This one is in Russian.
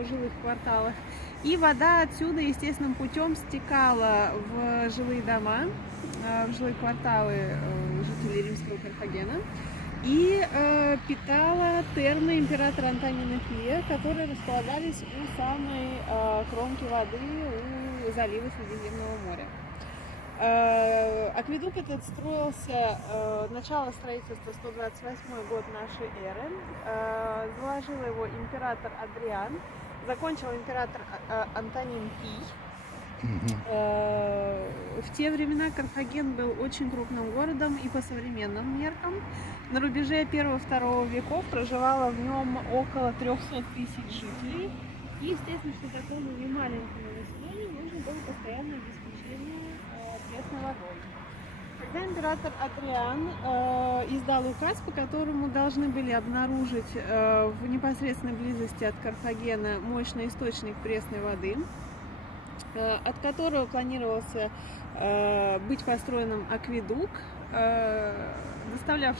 о жилых кварталах. И вода отсюда естественным путем стекала в жилые дома, в жилые кварталы жителей римского Карфагена. И питала термы императора Антонина Пия, которые располагались у самой кромки воды у залива Средиземного моря. Акведук этот строился, начало строительства 128 год нашей эры, заложил его император Адриан, закончил император Антонин Пий. В те времена Карфаген был очень крупным городом и по современным меркам. На рубеже 1-2 веков проживало в нем около 300 тысяч жителей. И естественно, что такому немаленькому населению нужно было постоянное обеспечение пресной водой. Когда император Адриан издал указ, по которому должны были обнаружить в непосредственной близости от Карфагена мощный источник пресной воды, от которого планировался быть построенным акведук, доставлявший